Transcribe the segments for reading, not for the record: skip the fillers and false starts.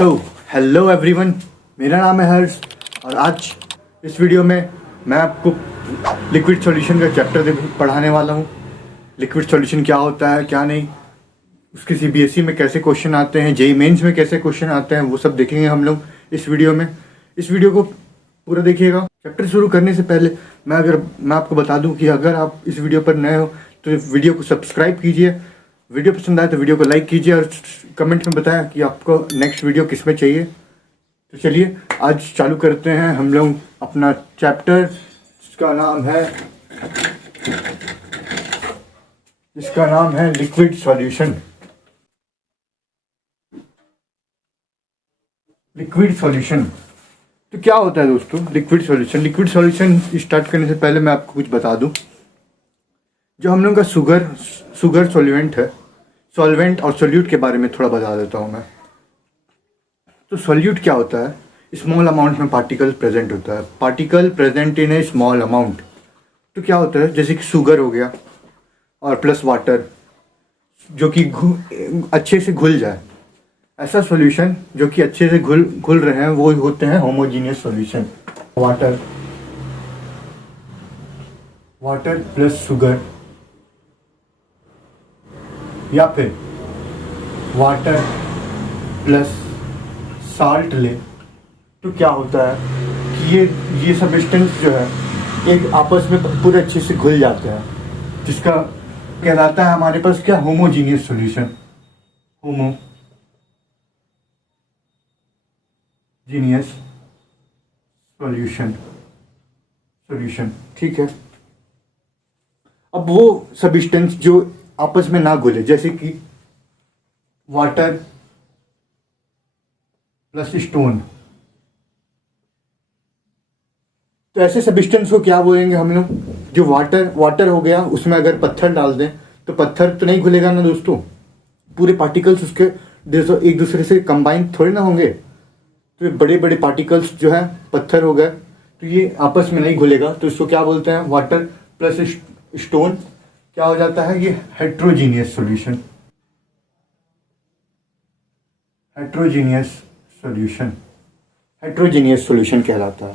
So hello everyone, मेरा नाम है हर्ष और आज इस वीडियो में मैं आपको लिक्विड सॉल्यूशन का चैप्टर पढ़ाने वाला हूँ। लिक्विड सॉल्यूशन क्या होता है क्या नहीं, उसके सीबीएसई में कैसे क्वेश्चन आते हैं, जेईई मेंस में कैसे क्वेश्चन आते हैं, वो सब देखेंगे हम लोग इस वीडियो में। इस वीडियो को पूरा देखिएगा। चैप्टर शुरू करने से पहले मैं आपको बता दूं कि अगर आप इस वीडियो पर नए हो तो वीडियो को सब्सक्राइब कीजिए, वीडियो पसंद आए तो वीडियो को लाइक कीजिए और कमेंट में बताएं कि आपको नेक्स्ट वीडियो किस में चाहिए। तो चलिए आज चालू करते हैं हम लोग अपना चैप्टर, जिसका नाम है लिक्विड सॉल्यूशन। लिक्विड सॉल्यूशन तो क्या होता है दोस्तों? लिक्विड सॉल्यूशन स्टार्ट करने से पहले मैं आपको कुछ बता दूं। जो हम लोग का शुगर सॉल्वेंट है, सॉल्वेंट और सोल्यूट के बारे में थोड़ा बता देता हूं मैं। तो सोल्यूट क्या होता है? स्मॉल अमाउंट में पार्टिकल प्रेजेंट होता है, particle present in A small amount. तो क्या होता है, जैसे कि शुगर हो गया और प्लस वाटर, जो कि अच्छे से घुल जाए। ऐसा सॉल्यूशन जो कि अच्छे से घुल रहे हैं वो होते हैं homogeneous solution. Water plus sugar या फिर वाटर प्लस साल्ट ले तो क्या होता है कि ये सब्सटेंस जो है एक आपस में पूरे अच्छे से घुल जाते हैं, जिसका कहलाता है हमारे पास क्या, होमोजीनियस सॉल्यूशन। होमोजीनियस सॉल्यूशन ठीक है। अब वो सब्सटेंस जो आपस में ना घुले, जैसे कि वाटर प्लस स्टोन, तो ऐसे सब्सटेंस को क्या बोलेंगे हम लोग? जो वाटर हो गया, उसमें अगर पत्थर डाल दें तो पत्थर तो नहीं घुलेगा ना दोस्तों, पूरे पार्टिकल्स उसके एक दूसरे से कंबाइन थोड़े ना होंगे। तो ये बड़े बड़े पार्टिकल्स जो है, पत्थर हो गए, तो ये आपस में नहीं घुलेगा, तो इसको क्या बोलते हैं? वाटर प्लस स्टोन क्या हो जाता है? ये हेट्रोजीनियस सॉल्यूशन कहलाता है।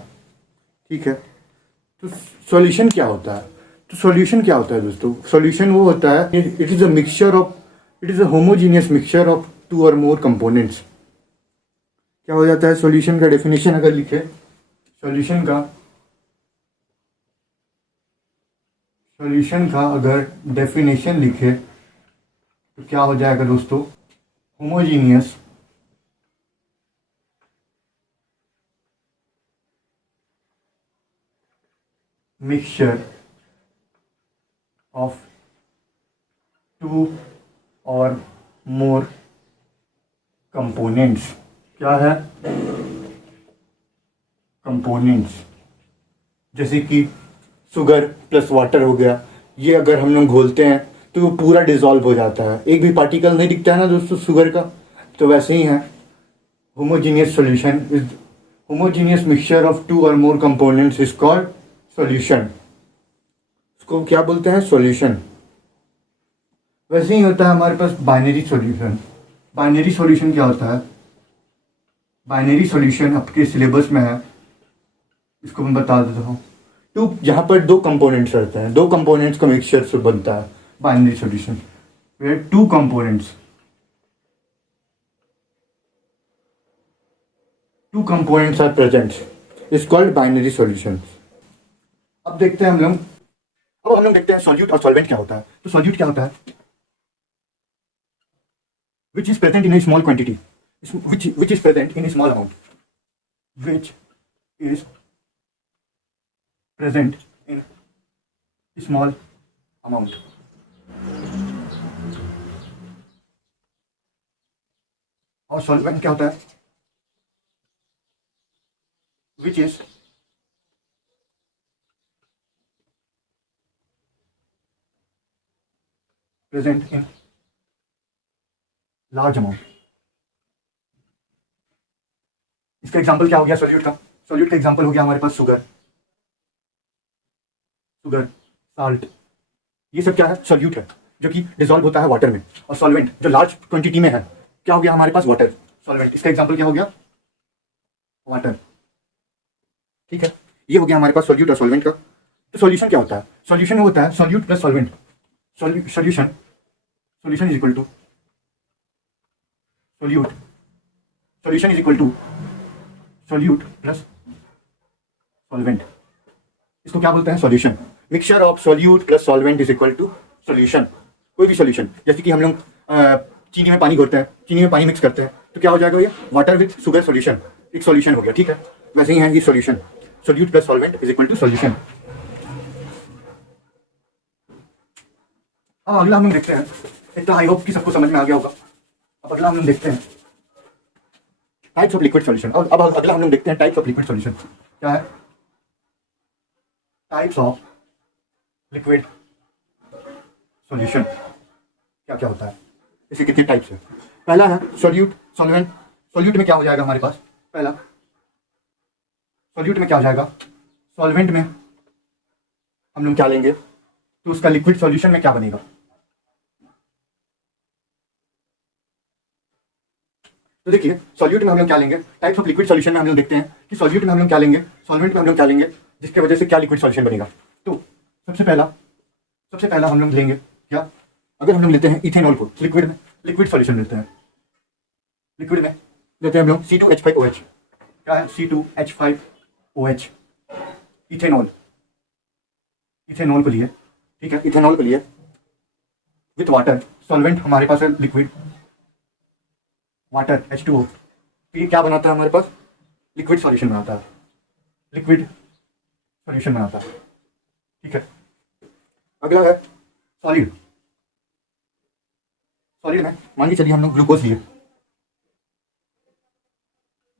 ठीक है। तो सॉल्यूशन क्या होता है? दोस्तों? सॉल्यूशन वो होता है, it is a homogeneous mixture of two or more components. क्या हो जाता है? सॉल्यूशन का डेफिनेशन अगर लिखे, सॉल्यूशन का अगर डेफिनेशन लिखे तो क्या हो जाएगा दोस्तों? Homogeneous mixture of two or more components. क्या है? कंपोनेंट्स, जैसे कि शुगर प्लस वाटर हो गया, ये अगर हम लोग घोलते हैं तो वो पूरा डिसॉल्व हो जाता है, एक भी पार्टिकल नहीं दिखता है ना दोस्तों शुगर का। तो वैसे ही है homogeneous mixture of two or more components is called solution. उसको क्या बोलते हैं? सॉल्यूशन। वैसे ही होता है हमारे पास बाइनरी सॉल्यूशन क्या होता है? बाइनरी सॉल्यूशन आपके सिलेबस में है, इसको मैं बता देता हूँ। जहाँ पर दो कंपोनेंट्स रहते हैं, दो कंपोनेंट्स का मिक्सचर से बनता है binary solution. Where two components are present is called binary solution. अब देखते हैं हम लोग देखते हैं सॉल्यूट और सॉल्वेंट क्या होता है। तो सॉल्यूट क्या होता है? Which is present in A small quantity, which is present in a small amount, which is present in a small amount। और सॉल्वेंट क्या होता है? which is present in large amount। इसका एग्जांपल क्या हो गया सॉल्यूट का एग्जांपल हो गया हमारे पास शुगर, साल्ट, ये सब क्या है? सॉल्यूट है, जो कि डिसॉल्व होता है वाटर में। और सॉल्वेंट जो लार्ज क्वांटिटी में है, क्या हो गया हमारे पास? वाटर। सॉल्वेंट। इसका एग्जांपल क्या हो गया? वाटर। ठीक है, ये हो गया हमारे पास सॉल्यूट और सॉल्वेंट का। तो सॉल्यूशन क्या होता है? सॉल्यूशन होता है solute plus solvent. Solution solution is equal to solute. Solution is equal to solute plus solvent. इसको क्या बोलते हैं? Solution. Mixture of solute plus solvent is equal to solution. कोई भी सॉल्यूशन, जैसे कि हम लोग चीनी में पानी घोलते हैं, चीनी में पानी मिक्स करते हैं, तो क्या हो जाएगा? ये वाटर विथ शुगर सॉल्यूशन, एक सॉल्यूशन हो गया। ठीक है, वैसे ही है ये solution. Solute plus solvent is equal to solution. अब अगला हम लोग देखते हैं, इतना आई होप कि सबको समझ में आ गया होगा। अब अगला हम लोग देखते हैं टाइप्स ऑफ लिक्विड सॉल्यूशन। और अब अगला हम लोग देखते हैं टाइप्स ऑफ लिक्विड सॉल्यूशन। क्या है? टाइप्स ऑफ लिक्विड सॉल्यूशन क्या क्या होता है, इसके कितने टाइप्स है? पहला है सॉल्यूट सॉल्वेंट। सॉल्यूट में क्या हो जाएगा हमारे पास? पहला सॉल्यूट में क्या हो जाएगा? सॉल्वेंट में हम लोग क्या लेंगे, तो उसका लिक्विड सॉल्यूशन में क्या बनेगा? तो देखिए, सॉल्यूट में हम लोग क्या लेंगे, टाइप्स ऑफ लिक्विड सॉल्यूशन में हम लोग देखते हैं कि सॉल्यूट में हम लोग क्या लेंगे, सॉल्वेंट में हम लोग क्या लेंगे, जिसके वजह से क्या लिक्विड सॉल्यूशन बनेगा। तो सबसे पहला हम लोग लेंगे क्या, अगर हम लोग लेते हैं इथेनॉल को लिक्विड में, लिक्विड सॉल्यूशन लेते हैं, लिक्विड में लेते हैं हम लोग C2H5OH। क्या है? C2H5OH, ethanol. इथेनॉल को लिए, ठीक है, इथेनॉल को लिए विथ वाटर। सॉल्वेंट हमारे पास है लिक्विड वाटर H2O। तो ये क्या बनाता है हमारे पास? लिक्विड सॉल्यूशन बनाता है, लिक्विड सॉल्यूशन बनाता है। ठीक है, अगला है सॉलिड। सॉलिड में मान के चलिए हम लोग ग्लूकोज लिए,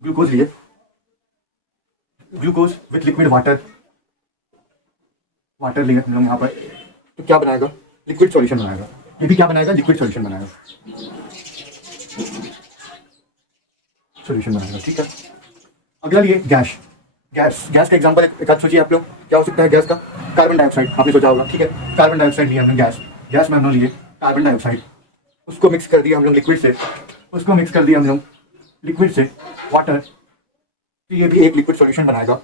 ग्लूकोज लिए, glucose with liquid water, water लिए हम लोग यहाँ पर, तो क्या बनाएगा? लिक्विड सॉल्यूशन बनाएगा। ये भी क्या बनाएगा? लिक्विड सॉल्यूशन बनाएगा, सॉल्यूशन बनाएगा। ठीक है, अगला लिए गैस। गैस का एग्जांपल एक आध सोचिए आप लोग, क्या हो सकता है गैस का? कार्बन डाइऑक्साइड, आपने सोचा होगा। ठीक है, कार्बन डाइऑक्साइड लिया हमने गैस, गैस में हम लोग लिए कार्बन डाइऑक्साइड, उसको मिक्स कर दिया हम लोग लिक्विड से, उसको मिक्स कर दिया हम लोग लिक्विड से वाटर, तो ये भी एक लिक्विड सॉल्यूशन बनाएगा,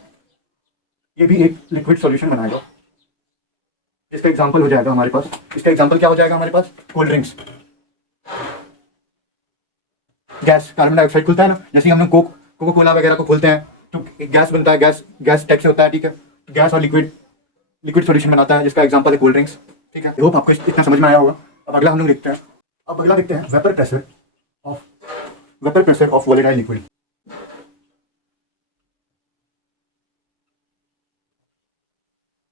ये भी एक लिक्विड सॉल्यूशन बनाएगा। इसका एग्जांपल हो जाएगा हमारे पास, इसका एग्जांपल क्या हो जाएगा हमारे पास? Cold drinks. Gas, carbon dioxide खुलता है ना, जैसे हम लोग कोको कोला वगैरह को खोलते हैं तो गैस बनता है, गैस टाइप से होता है। ठीक है, तो गैस और लिक्विड सॉल्यूशन बनाता है, जिसका एग्जांपल है कोल्ड ड्रिंक्स। ठीक है, होप आपको इतना समझ में आया होगा। अब अगला हम लोग देखते हैं, अब अगला देखते हैं vapour pressure of volatile liquid.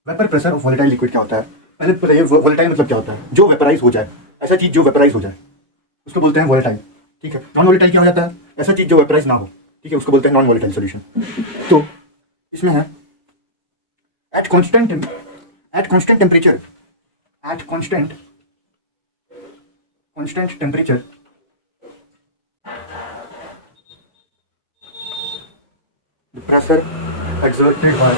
Vapour pressure of volatile liquid क्या होता है? पहले बताइए, वोलेटाइल मतलब क्या होता है? जो वेपराइज हो जाए, ऐसा चीज जो वेपराइज हो जाए उसको बोलते हैं वोलेटाइल। ठीक है, नॉन वोलेटाइल क्या हो जाता है? ऐसा चीज जो वेपराइज ना हो। ठीक है, उसको बोलते हैं नॉन वोलेटाइल सॉल्यूशन। तो इसमें है at constant temperature, at constant temperature the pressure exerted by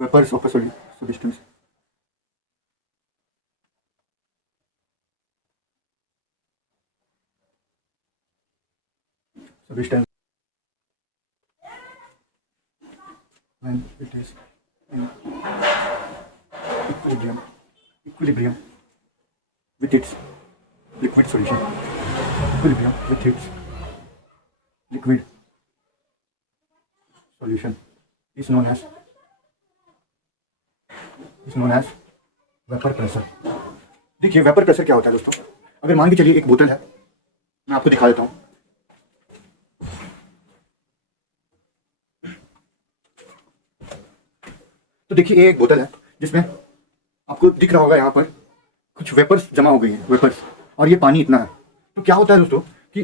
vapors of a substance when it is in equilibrium with its liquid solution, equilibrium with its liquid solution is known as vapour pressure. देखिए, vapour pressure क्या होता है दोस्तों? अगर मान के चलिए एक बोतल है, मैं आपको दिखा देता हूं। तो देखिए, ये एक बोतल है जिसमें आपको दिख रहा होगा यहाँ पर कुछ वेपर्स जमा हो गई हैं, वेपर्स, और ये पानी इतना है। तो क्या होता है दोस्तों कि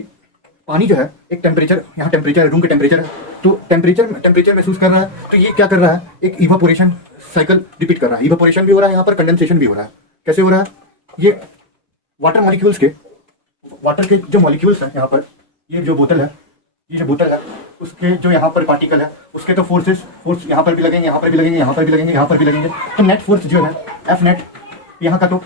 पानी जो है, एक टेम्परेचर, यहाँ टेम्परेचर है, रूम के टेम्परेचर है, तो टेम्परेचर महसूस कर रहा है, तो ये क्या कर रहा है? एक इवापोरेशन साइकिल रिपीट कर रहा है। इवापोरेशन भी हो रहा है यहाँ पर, कंडेंसेशन भी हो रहा है। कैसे हो रहा है? ये वाटर के जो मॉलिक्यूल्स हैं यहाँ पर, ये जो बोतल है, उसके जो यहाँ पर पार्टिकल है, उसके तो फोर्स यहाँ पर भी लगेंगे, यहाँ पर भी लगेंगे, यहाँ पर भी लगेंगे, यहाँ पर भी लगेंगे। तो नेट फोर्स जो है एफ नेट, यहाँ का तो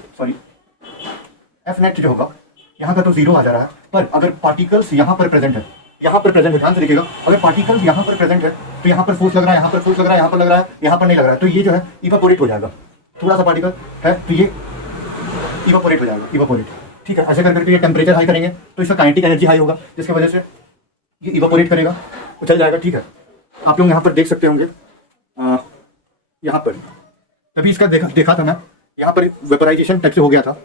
एफ नेट जो होगा यहाँ का तो जीरो आ जा रहा है, पर अगर पार्टिकल्स यहाँ पर प्रेजेंट है, यहाँ पर प्रेजेंट है, ध्यान से देखिएगा, अगर पार्टिकल्स यहाँ पर प्रेजेंट है तो यहाँ पर फोर्स लग रहा है, यहाँ पर फोर्स लग रहा है, यहाँ पर लग रहा है, यहाँ पर नहीं लग रहा है, तो ये जो है इवापोरेट हो जाएगा। थोड़ा सा पार्टिकल है तो ये इवापोरेट हो जाएगा, इवापोरेट। ठीक है, ऐसे कर करके ये टेम्परेचर हाई करेंगे तो इसका काइनेटिक एनर्जी हाई होगा, जिसकी वजह से ये इवापोरेट करेगा, उछल जाएगा। ठीक है, आप लोग यहाँ पर देख सकते होंगे, यहाँ पर तभी इसका देखा था मैं, यहाँ पर वेपराइजेशन टाइप से हो गया था,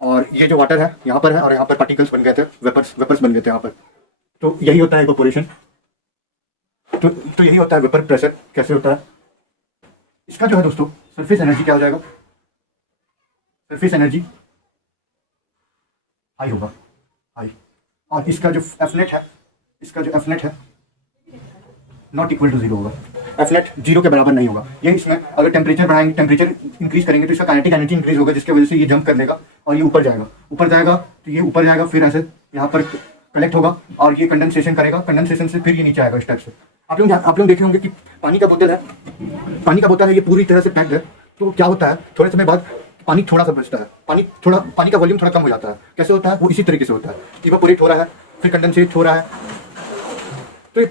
और ये जो वाटर है यहाँ पर है, और यहाँ पर पार्टिकल्स बन गए थे, वेपर्स बन गए थे यहाँ पर। तो यही होता है इवापोरेशन। तो यही होता है वेपर प्रेशर। कैसे होता है इसका जो है दोस्तों, सरफेस एनर्जी क्या हो जाएगा, सरफेस एनर्जी हाई होगा, हाई। और इसका जो एफनेट है, इसका जो एफनेट है नॉट इक्वल टू जीरो होगा, एफनेट जीरो के बराबर नहीं होगा। ये इसमें अगर टेम्परेचर बढ़ाएंगे, टेम्परेचर इंक्रीज करेंगे तो इसका काइनेटिक एनर्जी इंक्रीज होगा, जिसकी वजह से ये जंप कर लेगा और ये ऊपर जाएगा, ऊपर जाएगा तो ये ऊपर जाएगा, फिर ऐसे यहाँ पर कलेक्ट होगा और ये कंडेंसेशन करेगा, कंडेंसेशन से फिर ये नीचे आएगा इस टाइप से। आप लोग देखे होंगे कि पानी का बोतल है, पानी का बोतल है, ये पूरी तरह से पैक्ड है, तो क्या होता है थोड़े समय बाद पानी थोड़ा सा बचता है, पानी का वॉल्यूम थोड़ा कम हो जाता है। कैसे होता है वो इसी तरीके से होता है, इवापोरेट हो रहा है, फिर कंडेंसेट हो रहा है। तो ये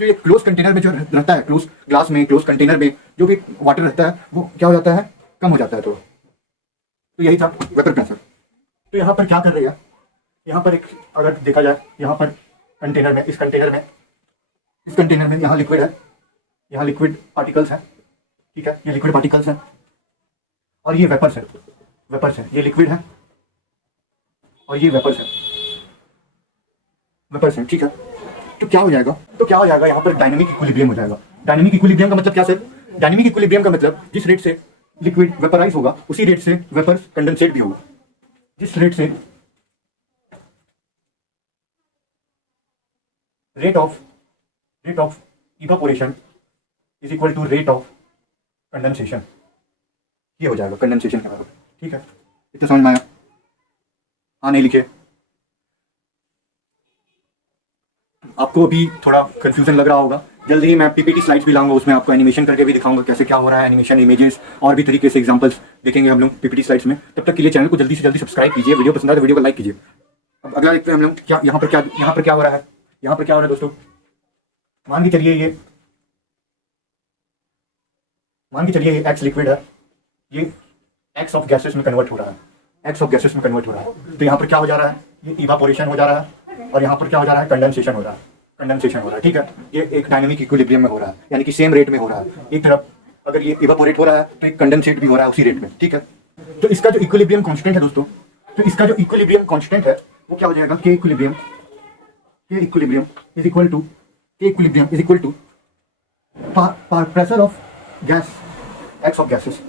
जो ये क्लोज कंटेनर में जो रहता है, क्लोज ग्लास में, क्लोज कंटेनर में जो भी वाटर रहता है वो क्या हो जाता है, कम हो जाता है। तो यही था वेपर प्रेशर। तो यहाँ पर क्या कर रही है, यहाँ पर एक अगर देखा जाए, यहाँ पर कंटेनर में, इस कंटेनर में यहाँ लिक्विड है, यहाँ लिक्विड पार्टिकल्स हैं। ठीक है, ये लिक्विड पार्टिकल्स हैं और ये वेपर्स है, ये लिक्विड है और ये वेपर्स है। ठीक है, तो क्या हो जाएगा, यहाँ पर डायनामिक इक्विलिब्रियम हो जाएगा। डायनामिक इक्विलिब्रियम का मतलब क्या सर, डायनामिक इक्विलिब्रियम का मतलब जिस रेट से लिक्विड वेपराइज होगा उसी रेट से वेपर्स कंडेंसेट भी होगा। जिस रेट से rate of evaporation is equal to rate of condensation, ये हो जाएगा कंडेंसेशन के बराबर। ठीक है, इतना समझ में आया? हाँ नहीं लिखे, आपको अभी थोड़ा कंफ्यूजन लग रहा होगा। जल्दी ही मैं पीपीटी स्लाइड्स भी लाऊंगा, उसमें आपको एनिमेशन करके भी दिखाऊंगा कैसे क्या हो रहा है, एनिमेशन, इमेजेस और भी तरीके से एग्जांपल्स देखेंगे हम लोग पीपीटी स्लाइड्स में। तब तक के लिए चैनल को जल्दी से जल्दी सब्सक्राइब कीजिए, वीडियो पसंद आए तो वीडियो को लाइक कीजिए। अब अगला देखते हैं हम लोग क्या यहाँ पर क्या हो रहा है। यहाँ पर क्या हो रहा है दोस्तों, मान के चलिए ये एक्स लिक्विड है, ये एक्स ऑफ गैसेस में कन्वर्ट हो रहा है, तो यहाँ पर क्या हो जा रहा है, ये इवापोरेशन हो जा रहा है, और यहाँ पर क्या हो जा रहा है, कंडेंसेशन हो रहा है। ठीक है, ये एक डायनामिक इक्विलिब्रियम में हो रहा है, यानी कि सेम रेट में हो रहा है। एक तरफ अगर ये इवापोरेट हो रहा है तो एक कंडेंसेट भी हो रहा है उसी रेट में। ठीक है, तो इसका जो इक्विलिब्रियम कांस्टेंट है दोस्तों, वो क्या हो जाएगा, K equilibrium is equal to pressure of gas X of gases,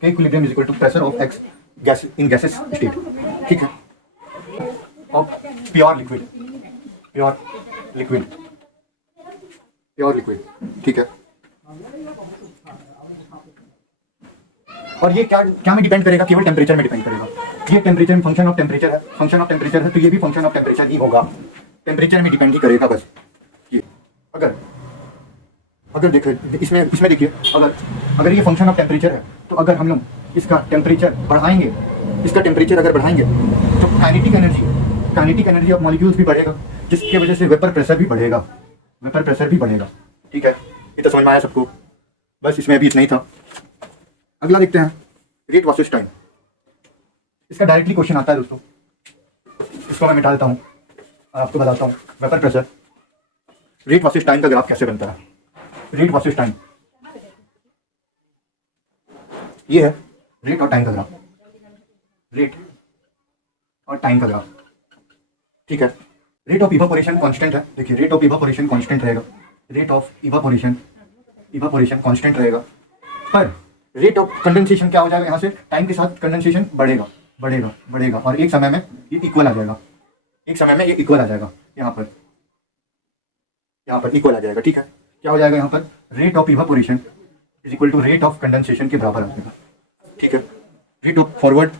K equilibrium is equal to pressure of X gas in gases state. ठीक है, ऑफ प्योर लिक्विड। ठीक है, और ये क्या में डिपेंड करेगा, केवल टेम्परेचर में डिपेंड करेगा। ये टेम्परेचर में फंक्शन ऑफ टेम्परेचर है, तो ये भी फंक्शन ऑफ टेम्परेचर ही होगा, टेम्परेचर में डिपेंड ही करेगा बस। ये अगर देखें इसमें देखिए, अगर ये फंक्शन ऑफ टेम्परेचर है, तो अगर हम लोग इसका टेम्परेचर बढ़ाएंगे, तो काइनेटिक एनर्जी ऑफ मॉलिक्यूल्स भी बढ़ेगा, जिसकी वजह से वेपर प्रेशर भी बढ़ेगा। ठीक है, ये तो समझ में आया सबको, बस इसमें अभी इतना ही था। अगला देखते हैं, रेट वर्सेस टाइम। इसका डायरेक्टली क्वेश्चन आता है दोस्तों, इसको मैं मिटा देता हूँ और आपको बताता हूँ। Vapour pressure, rate versus time का ग्राफ कैसे बनता है। रेट वर्सेस टाइम, ये है रेट और टाइम का ग्राफ, ठीक है। रेट ऑफ इवापोरेशन कांस्टेंट है, देखिए रेट ऑफ इवापोरेशन कांस्टेंट रहेगा, पर रेट ऑफ कंडेंसेशन क्या हो जाएगा, यहाँ से टाइम के साथ कंडेंसेशन बढ़ेगा और एक समय में ये इक्वल आ जाएगा, यहाँ पर इक्वल आ जाएगा। ठीक है, क्या हो जाएगा यहाँ पर, rate of evaporation is equal to rate of condensation के बराबर आ जाएगा। ठीक है, rate of forward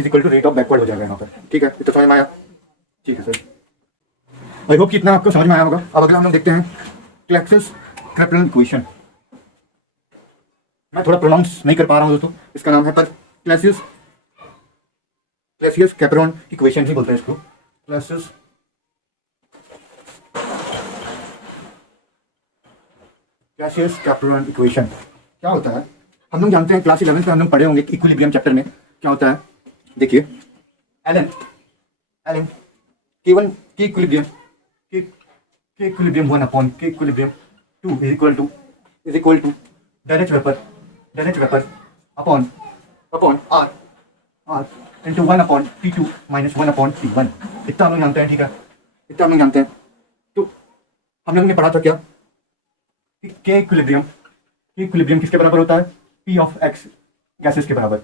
is equal to rate of backward हो जाएगा यहाँ पर। ठीक है, तो समझ में आया? ठीक है सर, आई होप कि इतना आपको समझ में आया होगा। अब अगला हम लोग देखते हैं क्लैसियस-क्रेपल इक्वेशन। मैं थोड़ा प्रोनाउंस नहीं कर पा रहा हूँ दोस्तों, इसका नाम है पर क्लासियस कैपरॉन इक्वेशन ही बोलते हैं इसको। क्लासियस कैपरॉन इक्वेशन क्या होता है? हम लोग जानते हैं, क्लास 11 में हम लोग पढ़े होंगे इक्विलिब्रियम चैप्टर में क्या होता है। देखिए, एलन एलन केवल K equilibrium K equilibrium 1 upon K equilibrium 2 is equal to direct vapour upon R into 1 upon T2 minus 1 upon T1। इतना हम लोग जानते हैं, ठीक है, इतना हम लोग जानते हैं। तो हम लोगों ने पढ़ा था क्या कि के इक्विलिब्रियम किसके बराबर होता है? P ऑफ एक्स गैसेस के बराबर।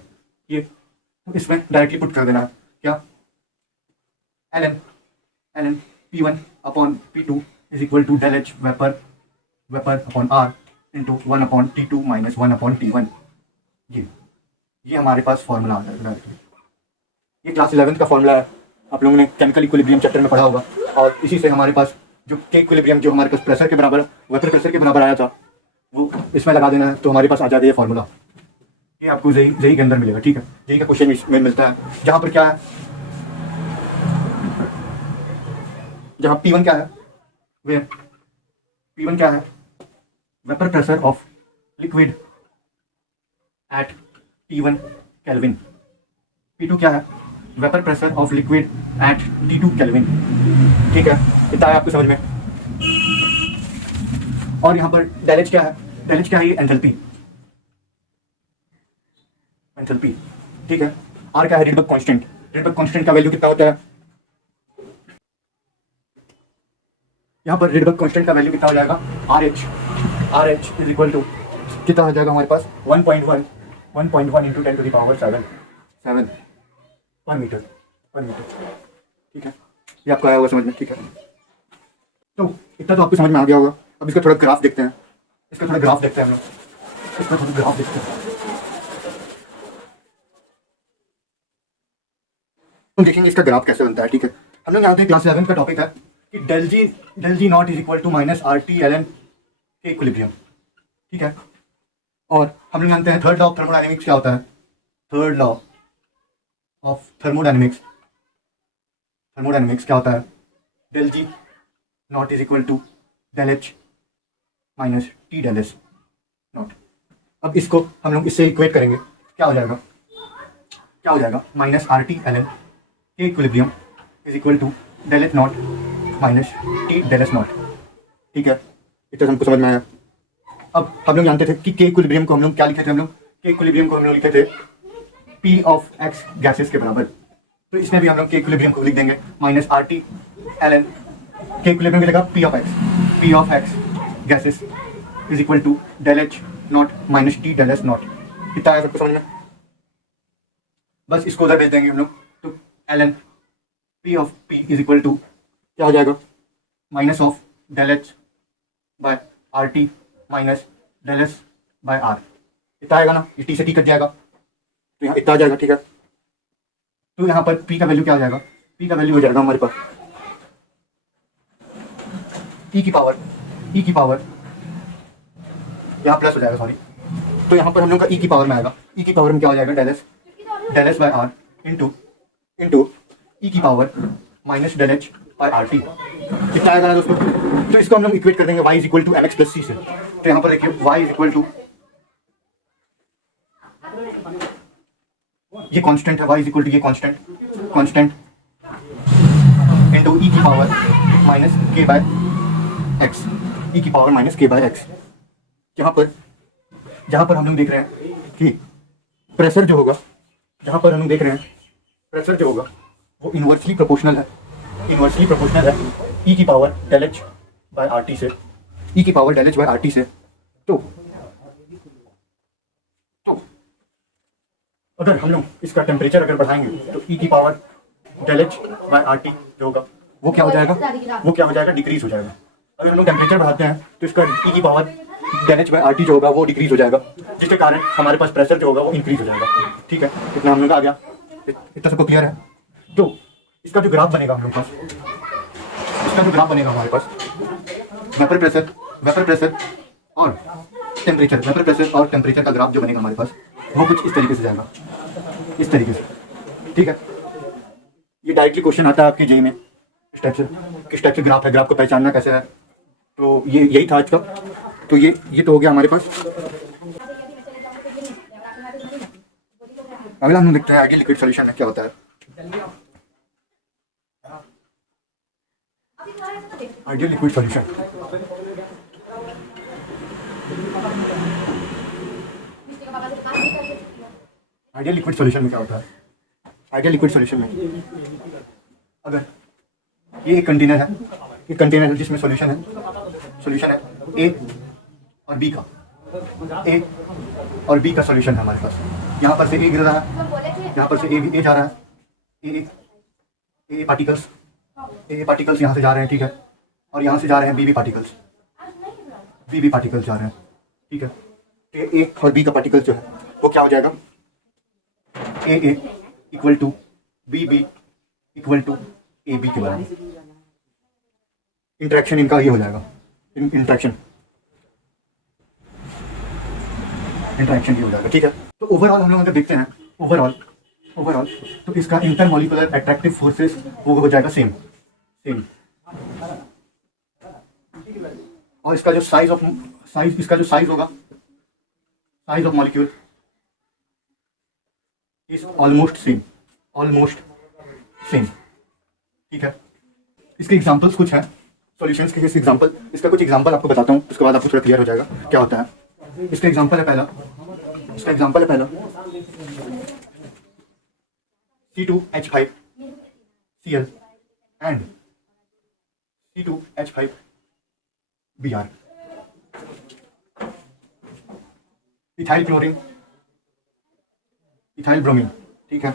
ये तो इसमें डायरेक्टली पुट कर देना है क्या, एलन P1 upon P2 is equal to del H vapour upon R into 1 upon T2 minus 1 upon T1। ये हमारे पास फॉर्मूला आता है डायरेक्टली। ये क्लास 11 का फॉर्मूला है, आप लोगों ने केमिकल इक्विलिब्रियम चैप्टर में पढ़ा होगा। और इसी से हमारे पास जो के इक्विलिब्रियम जो हमारे पास प्रेशर के बराबर वेपर प्रेशर के बराबर आया था वो इसमें लगा देना है, तो हमारे पास आ जाता है ये फॉर्मूला। ये आपको जेई के अंदर मिलेगा, ठीक है, जेई का क्वेश्चन में मिलता है, जहाँ पर क्या है, जहाँ P1 क्या है, वे P1 क्या है, vapour pressure of liquid at T1 kelvin. P2 क्या है, vapour pressure of liquid at T2 kelvin. ठीक है, इतना है आपको समझ में। और यहाँ पर डेल एच क्या है, डेल एच क्या है, ये एंथैल्पी, ठीक है। आर क्या है, रिडबर्ग कांस्टेंट का वैल्यू कितना होता है, यहाँ पर रिडबर्ग कांस्टेंट का वैल्यू कितना हो जाएगा, R H is equal to कितना हो जाएगा हमारे पास 1.1 इंटू 10 टू द पावर 7 पर मीटर, ठीक है। ये आपको आया होगा समझ में, ठीक है। तो इतना तो आपको समझ में आ गया होगा। अब इसका थोड़ा ग्राफ देखते हैं, हम लोग इसका थोड़ा ग्राफ देखते हैं। तो देखेंगे इसका ग्राफ कैसे बनता है, ठीक है। हम लोग जानते हैं क्लास 11 का टॉपिक है कि del G not is equal to minus R T L N K equilibrium, ठीक है। और हम लोग जानते हैं थर्ड लॉ ऑफ थर्मोडायनेमिक्स क्या होता है, थर्ड लॉ ऑफ थर्मोडायनेमिक्स क्या होता है, del G not is equal to del H minus T del S not. अब इसको हम लोग इससे इक्वेट करेंगे, क्या हो जाएगा, minus R T L N K equilibrium is equal to del H not minus T del S not, ठीक है। इतना हमको समझ में आया। अब हम लोग जानते थे कि के इक्विलिब्रियम को हम लोग क्या लिखे थे, के इक्विलिब्रियम को हम लोग लिखे थे P ऑफ एक्स गैसेस के बराबर। तो इसमें भी हम लोग के इक्विलिब्रियम को लिख देंगे minus R T L N K equilibrium की जगह P of X gases is equal to del H not minus T del S not. कितना आया सबको समझ में? बस इसको उधर भेज देंगे हम लोग, तो L N P of P is equal to क्या हो जाएगा, minus of del H by R T minus del S by R. इतना आएगा ना, ये टी से टी कट जाएगा, तो यहाँ इतना आ जाएगा, ठीक है। तो यहाँ पर P का वैल्यू क्या हो जाएगा, P का वैल्यू हो जाएगा हमारे पास e की पावर यहाँ प्लस हो जाएगा, सॉरी। तो यहाँ पर हम लोग का e की पावर में आएगा, e की पावर में क्या हो जाएगा, del S by R into e की power minus del H by R T. कितना आएगा ना दोस्तों? तो इसको हम लोग इक्वेट कर देंगे y is equal to M X plus C से। तो यहाँ पर देखिए y इज इक्वल टू, ये कांस्टेंट है, y इज इक्वल टू ये कांस्टेंट इंटू e की power minus K by X, e की power minus K by X. जहाँ पर हम लोग देख रहे हैं कि प्रेशर जो होगा, वो इन्वर्सली प्रोपोर्शनल है, e की power del H by R T से, तो अगर हम लोग इसका टेम्परेचर अगर बढ़ाएंगे तो e की power del H by R T जो होगा वो क्या हो जाएगा, डिक्रीज हो जाएगा। अगर हम लोग टेम्परेचर बढ़ाते हैं तो इसका e की power del H by R T जो होगा वो डिक्रीज हो जाएगा, जिसके कारण हमारे पास प्रेशर जो होगा वो इंक्रीज हो जाएगा, ठीक है। इतना हम लोग आ गया, इतना सबको क्लियर है। तो इसका जो ग्राफ बनेगा हमारे पास वेपर प्रेशर और टेम्परेचर का ग्राफ जो बनेगा हमारे पास वो कुछ इस तरीके से जाएगा, ठीक है। ये डायरेक्टली क्वेश्चन आता है आपके जेई में, किस टाइप से ग्राफ है, ग्राफ को पहचानना कैसे है। तो ये यही था आज का। तो ये तो हो गया हमारे पास। अगला हम देखते हैं आइडियल लिक्विड सॉल्यूशन में क्या होता है। Ideal liquid solution, ideal liquid solution में क्या होता है। आइडियल लिक्विड सॉल्यूशन में अगर ये एक कंटेनर है, ये कंटेनर है जिसमें सॉल्यूशन है ए और बी का, ए और बी का सॉल्यूशन है हमारे पास। यहाँ पर से ए गिर रहा है, यहाँ पर से ए जा रहा है, ए पार्टिकल्स यहाँ से जा रहे हैं, ठीक है, और यहाँ से जा रहे हैं बी पार्टिकल्स जा रहे हैं, ठीक है। तो ए और बी का पार्टिकल जो है वो क्या हो जाएगा, A equal to B equal to A B के बराबर। इंटरेक्शन इनका ये हो जाएगा, इंटरेक्शन ये हो जाएगा, ठीक है। तो ओवरऑल हम लोग अगर देखते हैं ओवरऑल तो इसका इंटरमॉलिक्यूलर अट्रैक्टिव फोर्सेस वो हो जाएगा सेम। और इसका जो साइज होगा, size of molecule is almost same, ठीक है। इसके एग्जांपल्स कुछ हैं, सॉल्यूशंस के एग्जांपल, इसका कुछ एग्जांपल आपको बताता हूँ, उसके बाद आपको थोड़ा क्लियर हो जाएगा क्या होता है। इसका एग्जांपल है पहला C2H5Cl and C2H5Br, ethyl chlorine, ethyl bromine, ठीक है।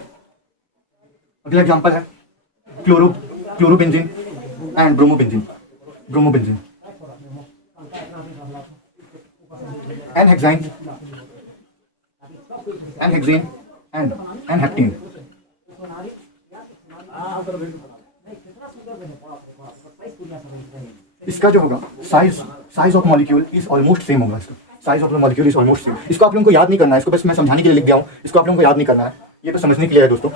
अगला एग्जांपल है chlorobenzene and bromobenzene, n hexane and heptane. इसका जो होगा size of molecule is almost same होगा। इसका size of molecule is almost same. इसको आप लोगों को याद नहीं करना है, इसको बस मैं समझाने के लिए लिख गया हूँ, इसको आप लोगों को याद नहीं करना है, ये तो समझने के लिए है दोस्तों।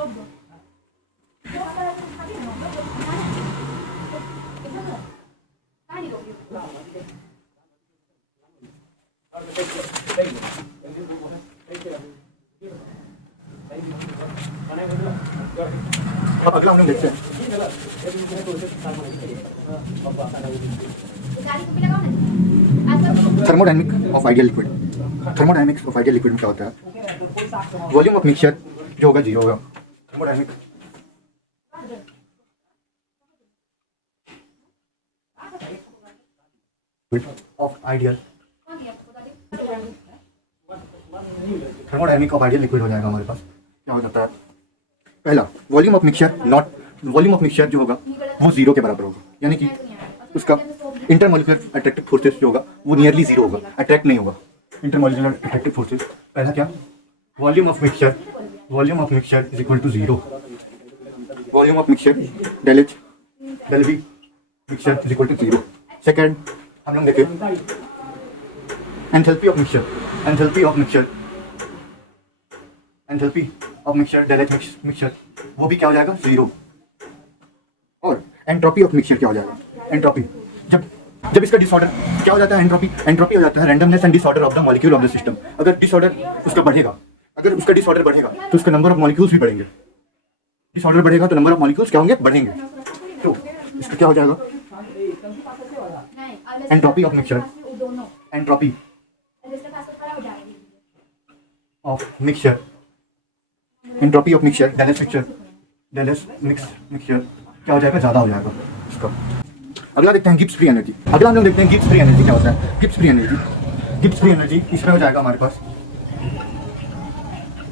अब अगला हम लोग देखते हैं थर्मोडायनेमिक्स ऑफ आइडियल लिक्विड में क्या होता है। वॉल्यूम ऑफ मिक्सचर जो होगा जीरो होगा। थर्मोडायनेमिक्स ऑफ आइडियल लिक्विड हो जाएगा हमारे पास। क्या हो जाता है, पहला वॉल्यूम ऑफ मिक्सचर जो होगा वो जीरो के बराबर होगा, यानी कि उसका इंटरमॉलिक्यूलर अट्रैक्टिव फोर्सेस जो होगा वो नियरली जीरो होगा, अट्रैक्ट नहीं होगा। इंटरमॉलिक्यूलर अट्रैक्टिव फोर्सेस, पहला क्या, volume of mixture is equal to zero. Volume of mixture del H del V mixture is equal to zero. Second हम लोग देखें enthalpy of mixture del H mixture, वो भी क्या हो जाएगा, जीरो। और एंट्रोपी ऑफ मिक्सचर क्या हो जाएगा, एंट्रोपी जब इसका डिसऑर्डर क्या हो जाता है, एंट्रोपी हो जाता है randomness and disorder of the molecule of the system. अगर उसका डिसऑर्डर बढ़ेगा तो उसका नंबर ऑफ मॉलिक्यूल्स भी बढ़ेंगे। डिसऑर्डर बढ़ेगा तो नंबर ऑफ मॉलिक्यूल्स क्या होंगे, बढ़ेंगे। तो इसका क्या हो जाएगा, entropy of mixture del H mixture क्या हो जाएगा, ज्यादा हो जाएगा इसका। अगला देखते हैं गिब्स फ्री एनर्जी। अगला हम लोग देखते हैं गिब्स फ्री एनर्जी क्या होता है। गिब्स फ्री एनर्जी इसमें हो जाएगा हमारे पास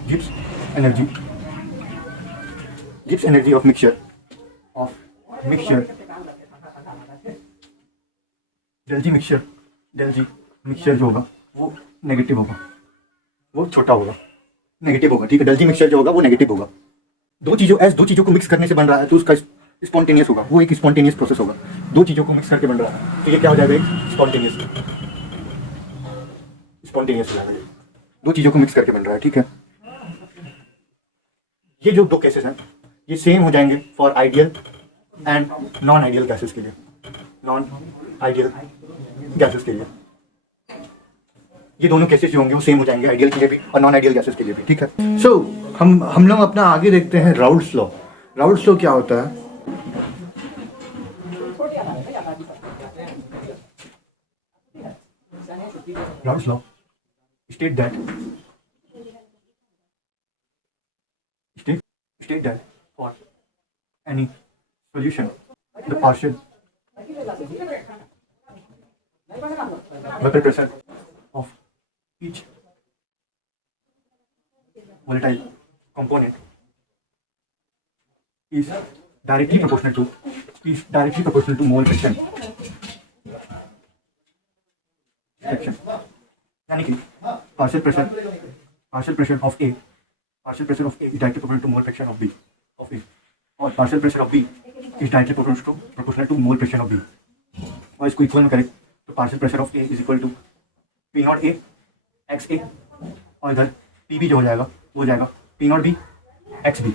Gibbs energy of mixture del G mixture जो होगा वो नेगेटिव होगा, वो छोटा होगा, नेगेटिव होगा, ठीक है। डेल जी मिक्सचर जो होगा वो नेगेटिव होगा। दो चीजों को मिक्स करने से बन रहा है तो उसका स्पॉन्टेनियस होगा, वो एक स्पॉन्टेनियस प्रोसेस होगा। दो चीजों को मिक्स करके बन रहा है तो ये क्या हो जाएगा, एक स्पॉन्टेनियस हो जाएगा। दो चीजों को मिक्स करके बन रहा है, ठीक है। ये जो दो केसेस हैं ये सेम हो जाएंगे for ideal and non ideal gases के लिए, नॉन आइडियल गैसेस के लिए ये दोनों केसेस जो होंगे वो सेम हो जाएंगे आइडियल के लिए भी और नॉन आइडियल गैसेस के लिए भी, ठीक है। सो हम लोग अपना आगे देखते हैं राउल्ट्स लॉ। राउल्ट्स लॉ क्या होता है? Raoult's law state that for any solution the partial vapor pressure of each volatile component is directly proportional to mole fraction यानी कि partial pressure of A is directly proportional to mole fraction of B of A, और partial pressure of B is directly proportional to mole fraction of B, और इसको equal में करें तो partial pressure of A is equal to P not A XA, और इधर PB जो हो जाएगा वो हो जाएगा P नॉट B XB,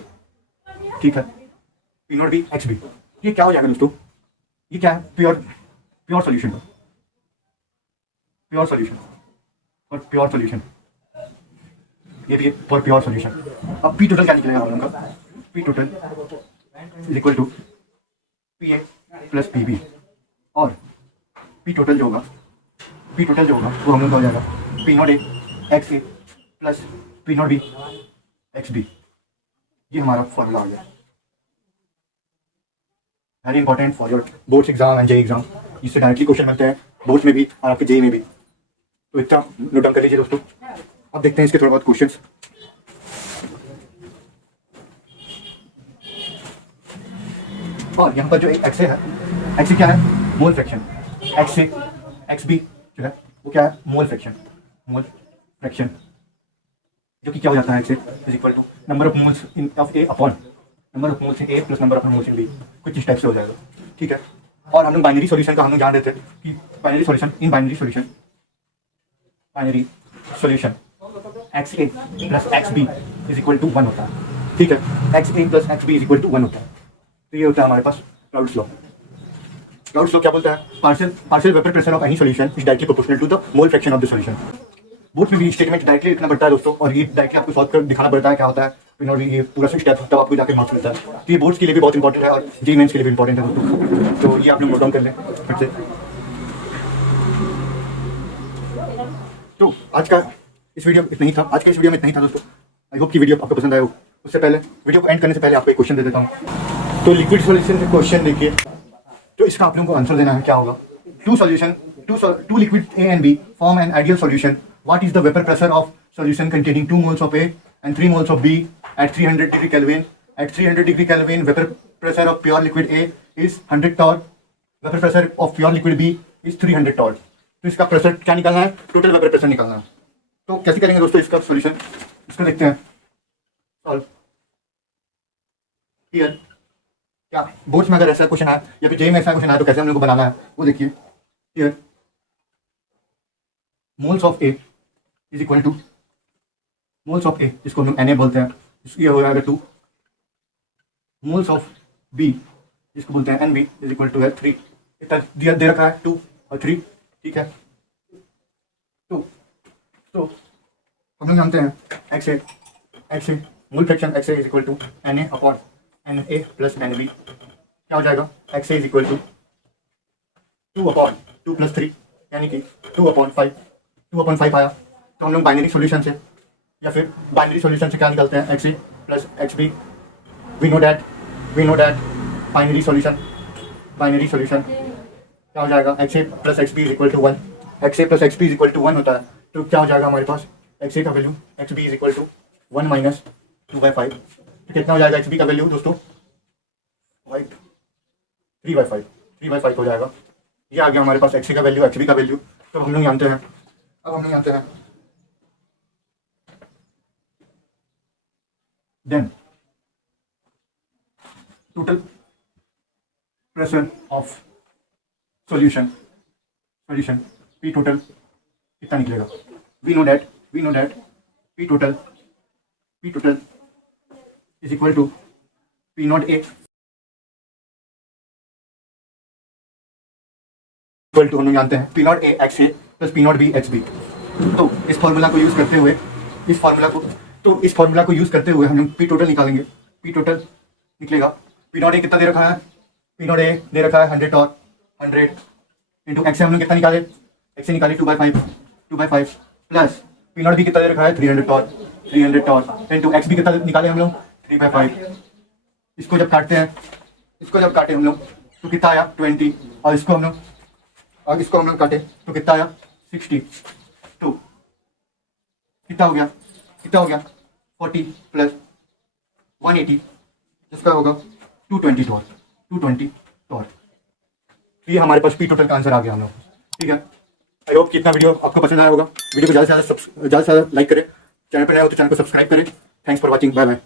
ठीक है, P नॉट B XB। ये क्या हो जाएगा दोस्तों? ये क्या है? प्योर सॉल्यूशन और प्योर सॉल्यूशन, ये भी है फॉर प्योर सॉल्यूशन। अब पी टोटल क्या निकलेगा हम लोग का? P total is equal to P A plus P B, और पी टोटल जो होगा वो हम लोग का हो जाएगा P not A X A plus P not B X B. ये हमारा फॉर्मूला आ गया, very important for your boards exam and JEE exam. इससे डायरेक्टली क्वेश्चन बनते हैं बोर्ड्स में भी और आपके जेई में भी, तो इतना नोट डाउन कर लीजिए दोस्तों। अब देखते हैं इसके थोड़े बहुत क्वेश्चंस। और यहाँ पर जो एक्स है, एक्स क्या है? मोल फ्रैक्शन। एक्स ए एक्स बी जो है वो क्या है? मोल फ्रैक्शन जो कि क्या हो जाता है? X is equal to number of moles in of A upon number of moles in A plus number of moles in B, कुछ इस टाइप से हो जाएगा, ठीक है। और हम लोग बाइनरी सॉल्यूशन का हम लोग जान रहे थे कि binary solution X A plus X B is equal to 1 होता है, ठीक है। X A plus X B is equal to 1 होता है, तो ये होता है हमारे पास राउल्ट्स लॉ। राउल्ट्स लॉ क्या बोलता है? Partial vapour pressure of any solution is directly proportional to the mole fraction of the solution. Board में भी स्टेटमेंट डायरेक्टली लिखना पड़ता है दोस्तों, और ये डायरेक्टली आपको सॉल्व कर दिखाना पड़ता है क्या होता है, और ये पूरा स्टेप तब आपको जाकर मार्क्स मिलता है। तो ये बोर्ड्स के लिए भी बहुत इंपॉर्टेंट है और जी मेंस के लिए भी इंपॉर्टेंट है दोस्तों, तो ये आप लोग नोट डाउन कर लें फिर से। तो आज का इस वीडियो में इतना ही था दोस्तों। आई होप कि वीडियो आपको पसंद आया हो। उससे पहले वीडियो को एंड करने से पहले आपको एक क्वेश्चन दे देता हूँ। तो लिक्विड सॉल्यूशन से क्वेश्चन देखिए, तो इसका आप लोगों को आंसर देना है। क्या होगा? Two liquid A and B form an ideal solution. What is the vapor pressure of solution containing 2 moles of A and 3 moles of B at 300 degree Kelvin? At 300 degree Kelvin, vapor pressure of pure liquid A is 100 torr. Vapor pressure of pure liquid B is 300 torr. तो इसका pressure क्या निकालना है? Total vapour pressure निकालना है। तो कैसे करेंगे दोस्तों इसका सॉल्यूशन? इसको देखते हैं सॉल्व। क्लियर? क्या बोर्ड्स में अगर ऐसा क्वेश्चन आया या फिर जेई में ऐसा क्वेश्चन आया तो कैसे हम लोग को बनाना है वो देखिए। Clear? Moles of A is equal to moles of A, जिसको हम Na बोलते हैं, ये हो जाएगा 2। मोल्स ऑफ बी जिसको बोलते हैं Nb इज इक्वल टू है 3। इतना दिया दे रखा है 2 और 3, ठीक है। तो हम लोग जानते हैं X A mole fraction X A is equal to Na upon Na plus Nb। क्या हो जाएगा? X A is equal to 2 upon 2 plus 3 यानी कि 2/5 आया। तो हम लोग बाइनरी सॉल्यूशन से या फिर बाइनरी सॉल्यूशन से क्या निकालते हैं? X A plus X B. We know that binary solution क्या हो जाएगा? X A plus X B is equal to 1। X A plus X B is equal to 1 होता है, तो क्या हो जाएगा हमारे पास? एक्स ए का value X B is equal to 1 minus 2/5। तो कितना हो जाएगा एक्स बी का वैल्यू दोस्तों? 3/5 हो जाएगा। ये आ गया हमारे पास एक्स ए का वैल्यू, एक्स बी का वैल्यू। तो हम लोग जानते हैं, then total pressure of solution P total कितना निकलेगा? We know that P total is equal to P not A equal to हम लोग जानते हैं P not A X A plus P not B X B. तो इस formula को use करते हुए इस फॉर्मूला को यूज करते हुए हम लोग पी टोटल निकालेंगे। पी टोटल निकलेगा, पी नॉट ए कितना दे रखा है, पी नॉट ए दे रखा है 100 और 100 इंटू एक्स से हम लोग कितना निकाले, एक्स से निकाले 2/5 प्लस पी नॉट बी कितना दे रखा है 300 और इंटू एक्स बी कितना निकाले हम लोग 3/5। इसको जब काटते हम लोग तो कितना आया 20 और इसको हम लोग काटे तो कितना आया 60। तो कितना हो गया 40 प्लस 180 जिसका होगा 220 टॉर। ये हमारे पास पी टोटल का आंसर आ गया हम लोग। ठीक है, आई होप कि इतना वीडियो आपको पसंद आया होगा। वीडियो को ज़्यादा से ज़्यादा लाइक करें, चैनल पर नए हो तो चैनल को सब्सक्राइब करें। Thanks for watching, bye bye.